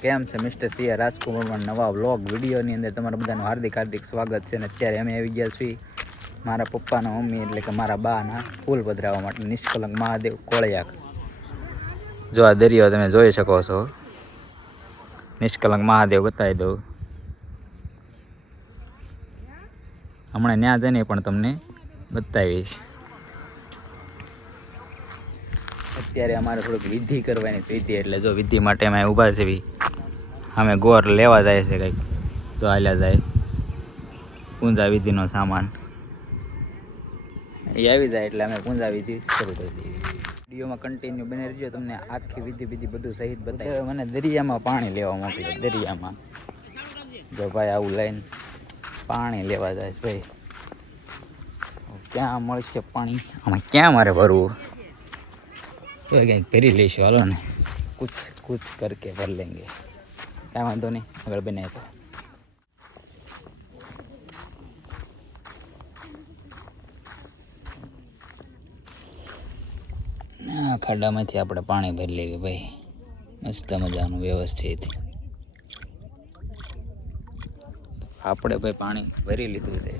કેમ છે mister C રાજકુમારમાં નવા વ્લોગ વિડીયોની અંદર તમારા બધાનું હાર્દિક હાર્દિક સ્વાગત છે. અને અત્યારે અમે આવી ગયા છીએ મારા પપ્પાના મમ્મી એટલે કે મારા બાના ફૂલ પધરાવવા માટે નિષ્કલંક મહાદેવ કોળિયાક. જો આ દરિયો તમે જોઈ શકો છો. નિષ્કલંક મહાદેવ બતાવી દઉં. હમણાં ત્યાં જઈને પણ તમને બતાવીશ. અત્યારે અમારે થોડુંક વિધિ કરવાની વિધિ એટલે જો વિધિ માટે અમે ઊભા છે. અમે ગોર લેવા જાય છે કંઈક. જો હાલ્યા જાય પૂંજા વિધિનો સામાન એ આવી જાય એટલે અમે પૂંજા વિધિ શરૂ કરી દઈએ. વિડીયોમાં કન્ટિન્યુ બને રહેજો, તમને આખી વિધિ બધું સહિત બતાવે. મને દરિયામાં પાણી લેવા મોકલ્યો. દરિયામાં જો ભાઈ આવું લઈને પાણી લેવા જાય ભાઈ. ક્યાં મળશે પાણી? આમાં ક્યાં મારે ભરવું? તો કંઈક ભરી લઈશું. હાલો ને, कुछ करके भर लेंगे. क्या वांधो नहीं अगर बने तो. ખાડામાંથી આપણે પાણી ભરી લેવી ભાઈ. મસ્ત મજાનું વ્યવસ્થિત. આપણે ભાઈ પાણી ભરી લીધું છે.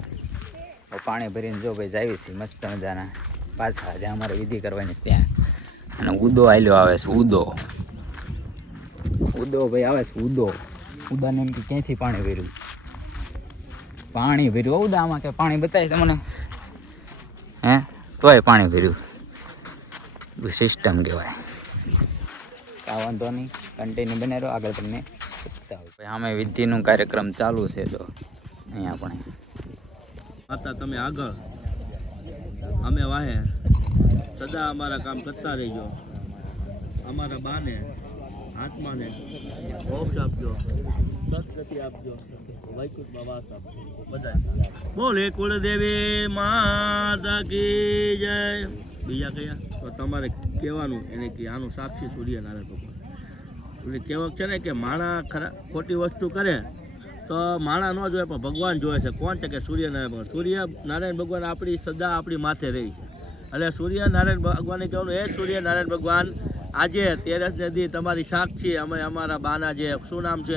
પાણી ભરીને જો ભાઈ જાવી છે મસ્ત મજાના પાછા જ્યાં અમારે વિધિ કરવાની ત્યાં. અને ઉદો આલ્યો આવે છે. ઉદો ભાઈ આવે છે. ઉદાને એમ કે ક્યાંથી પાણી ભર્યું? પાણી ભર્યું ઉદામાં કે પાણી બતાવી તમને? હે તોય પાણી ભર્યું. સિસ્ટમ કહેવાય. કાંઈ વાંધો નહીં, કન્ટિન્યુ બને રહો. આગળ તમને બતાવું. આમે વિધિનું કાર્યક્રમ ચાલુ છે. જો અહીંયા આપણે માતા તમે આગળ, અમે વાહે સદા અમારા કામ કરતા રહીજો. અમારા બાને આત્માને મોક્ષ આપજો, સદગતિ આપજો, વૈકુંઠમાં વાસ આપજો. બધા બોલે કુળદેવી માતા કી જય. બીજા કયા તો તમારે કહેવાનું એને કે આનું સાક્ષી સૂર્યનારાયણ ભગવાન. એટલે કહેવત છે ને કે માણા ખોટી વસ્તુ કરે તો માણા ન જોવે પણ ભગવાન જોવે છે. કોણ છે કે સૂર્યનારાયણ ભગવાન. સૂર્યનારાયણ ભગવાન આપણી સદા આપણી માથે રહી છે. એટલે સૂર્યનારાયણ ભગવાનને કહેવાનું, એ સૂર્યનારાયણ ભગવાન આજે 13 દી તમારી સાક્ષી અમે અમારા બાના જે શું નામ છે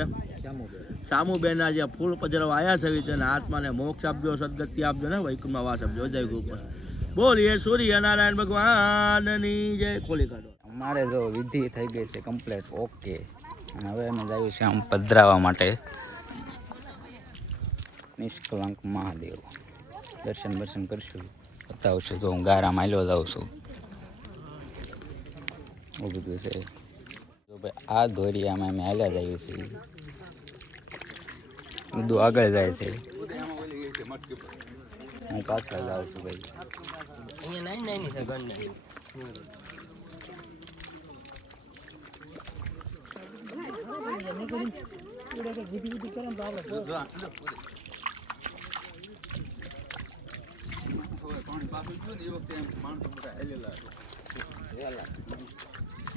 શામુબેનના જે ફૂલ પધરાવવા આવ્યા છે તેના આત્માને મોક્ષ આપજો, સદગતિ આપજો ને વૈકુંઠમાં વાસ આપજો. જય ગોપાલ. બોલીએ સૂર્યનારાયણ ભગવાનની જય. ખોલી કાઢો. અમારે જો વિધિ થઈ ગઈ છે કમ્પ્લીટ ઓકે. અને હવે અમે જઈએ છીએ આમ પધરાવવા માટે નિષ્કલંક મહાદેવ. દર્શન કરશું. બતાવશું. જો હું ગારામાં આલ્યો જાઉં છું. એવું બધું છે. તો ભાઈ આ દોરિયામાં અમે હાલ્યા જઈએ છીએ. બધું આગળ જાય છે. હું પાછળ જાઉં છું ભાઈ.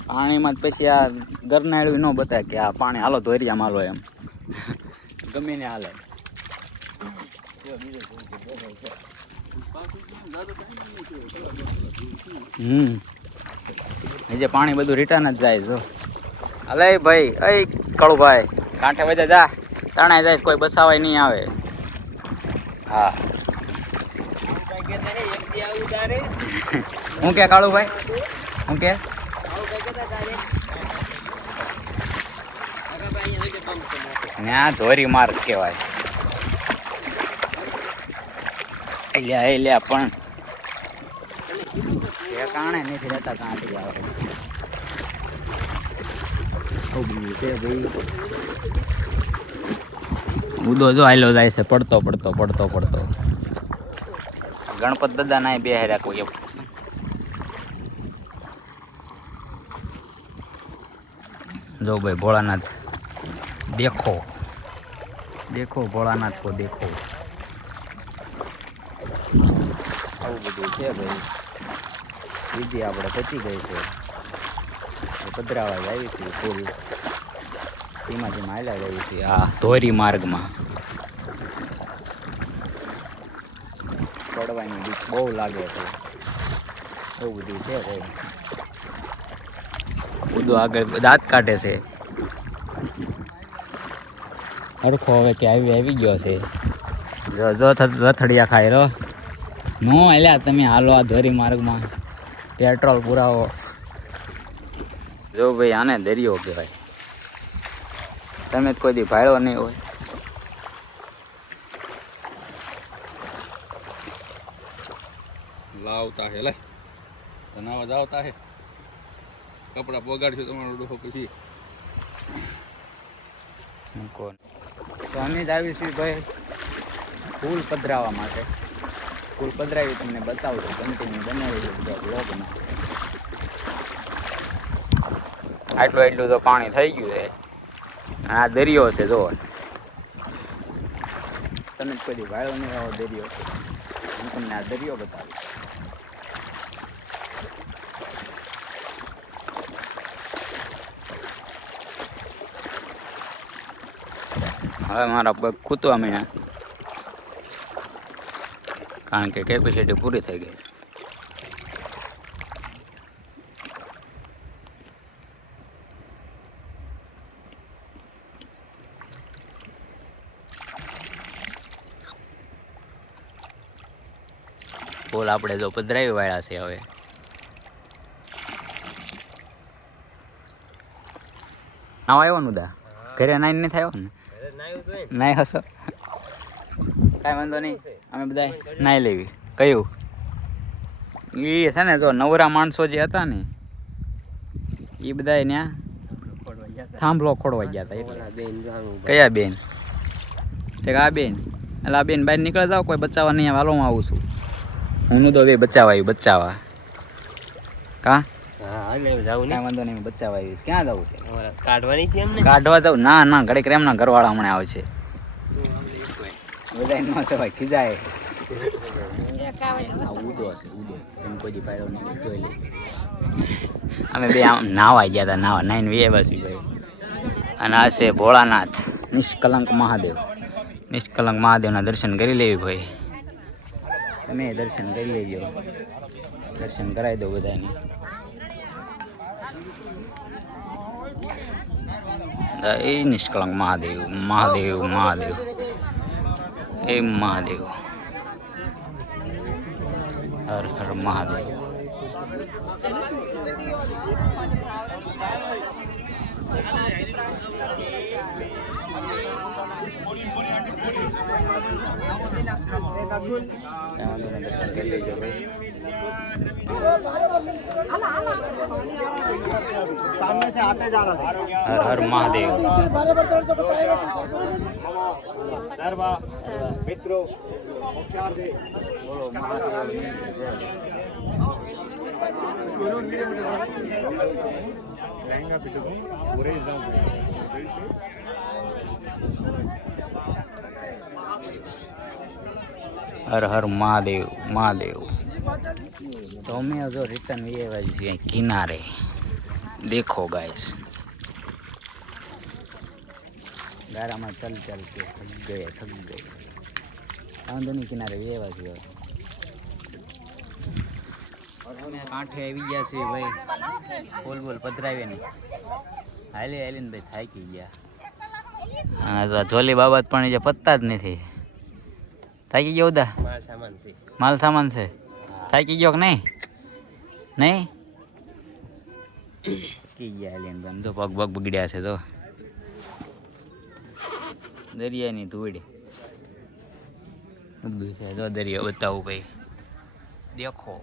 પાણીમાં પછી આ ગરનાળું ન બતાવે કે આ પાણી હાલો ધોરિયામાં હાલો એમ. ગમે ને હાલે. જે પાણી બધું રિટર્ન જ જાય. જો હાલે ભાઈ. એ કળુભાઈ કાંઠે વધે જા. તણાઈ જાય કોઈ બસાવાય નહીં આવે. હા હું કે કાળુભાઈ હું કે આ ધોરી માર્ગ કહેવાય. એલ્યા પણ કાણે નથી રહેતા. કાંઠી આવે ઉદો જો આયલો જાય છે. પડતો ગણપત દાદા ના બે હાર્યા કોઈ. જો ભાઈ ભોળાનાથ દેખો ભોળાનાથ કો દેખો. આવું બધું છે ભાઈ. વિધિ આપણે પચી ગઈ છે. પધરાવા જ આવી છે ફૂલ. ધીમા હાલ્યા જઈએ છીએ આ ધોરી માર્ગમાં. પડવાની બીક બહુ લાગે છે. એવું બધું છે ભાઈ. બધું આગળ દાંત કાઢે છે. હરખો હવે કે આવી ગયો છે. જો રથડિયા ખાઈ રહ્યો નો એલ્યા તમે હાલો આ ધોરી માર્ગમાં પેટ્રોલ પુરાવો. જો ભાઈ આને દરિયો કહેવાય. તમે જ કોઈ દી ભાડ્યો નહીં હોય. લાવતા હે લે તનાવા જાવતા હે કપડા બગાડશું તમારો ડોહો પછી. કોણ તો અમે જ આવીશું ભાઈ ફૂલ પધરાવવા માટે. ફૂલ પધરાવી તમને બતાવું છું. કન્ટિન્યુ બનાવી બ્લોગમાં. આટલું તો પાણી થઈ ગયું છે. આ દરિયો છે જો. તમે કોઈ દી વાળો નહીં આવો દરિયો. હું તમને આ દરિયો બતાવીશ. હવે મારા પગ ખૂતવા માંડ્યા કારણ કે કેપેસિટી પૂરી થઈ ગઈ. ફૂલ આપણે જો પધરાવી વાળા છે. હવે નાવા આવ્યો ને દા ઘરે નાઈ નથી આવ્યો ને નાઈ હશો કાંઈ વાંધો નહીં. અમે બધા નાઈ લેવી. કયું એ છે ને જો નવરા માણસો જે હતા ને એ બધા ત્યાં થાંભલો ખોડવા ગયા હતા. એટલે કયા બેન? એક આ બેન. એટલે આ બેન બહાર નીકળી જાઓ કોઈ બચાવવા નહીં. વાલોમાં આવું છું હું તો બે બચાવવા આવ્યું. બચાવવા કા કાંઈ વાંધો નહીં. બચાવવા આવીશ. ક્યાં જવું છે? કાઢવા જાઉં? ના ઘડીક એમના ઘરવાળા હમણાં આવશે. બધા ન થવાય ખીજાય. ઉડો હશે ઉડો. એમ કોઈ દી પાડ્યો નહીં. જોઈ લે. અમે બે આમ નાવા ગયા હતા. નાવા નાઈને વ્યવસ્થિત ભાઈ. અને આ છે ભોળાનાથ નિષ્કલંક મહાદેવ. નિષ્કલંક મહાદેવના દર્શન કરી લેવી ભાઈ. તમે દર્શન કરી લેજો. દર્શન કરાવી દો બધાને. એ નિષ્કલંક મહાદેવ મહાદેવ મહાદેવ એ મહાદેવ. હર હર મહાદેવ. દર્શન કરી લેજો ભાઈ. सामने से आते जा रहा है. हर हर महादेव. सर्वा मित्रों उपचार दे. बोलो महादेव. लहंगा पिटो पूरे एकदम. हर हर महादेव महादेव. तो અમે જો રિટર્ન આવ્યા છીએ કિનારે. देखो गाइस गारा में चल चल के थक गए. आंदोनी किनारे व्यवा छे. અમે કાંઠે આવી ગયા છે ભાઈ. બોલ બોલ પધરાવે નહીં. હાલે હાલીને ભાઈ થાકી ગયા. અને તો જોલી બાબત પણ જે પત્તા જ નથી. થાકી ગયો દા? માલ સામાન છે. થાકી ગયો કે નહીં? નહીં કી ગયા હાલીને. તો પગ પગ બગડ્યા છે. તો દરિયાની ધૂળ છે. તો દરિયો બતાવું ભાઈ. દેખો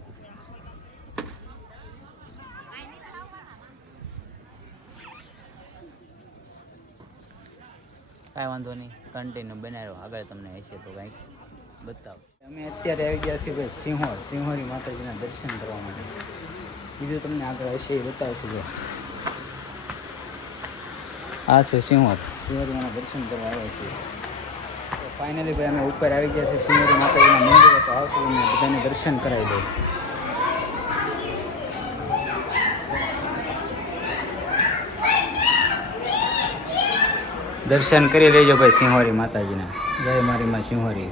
કાંઈ વાંધો નહીં. કન્ટિન્યુ બનાવ્યો. આગળ તમને હશે તો કંઈક બતાવો. અમે અત્યારે આવી ગયા છીએ ભાઈ સિંહોર. સિંહોરી માતાજીના દર્શન કરવા માટે. બીજું તમને આગળ હશે એ બતાવશું. આ છે સિંહોર. સિંહોરીના દર્શન કરવા આવ્યા છીએ. ફાઇનલી ભાઈ અમે ઉપર આવી ગયા છે સિંહોરી માતાજીના મંદિરે. તો આવતો અમને બધાને દર્શન કરાવી દઉં. દર્શન કરી લેજો ભાઈ સિંહોરી માતાજીના. જય મારી માં સિંહોરી.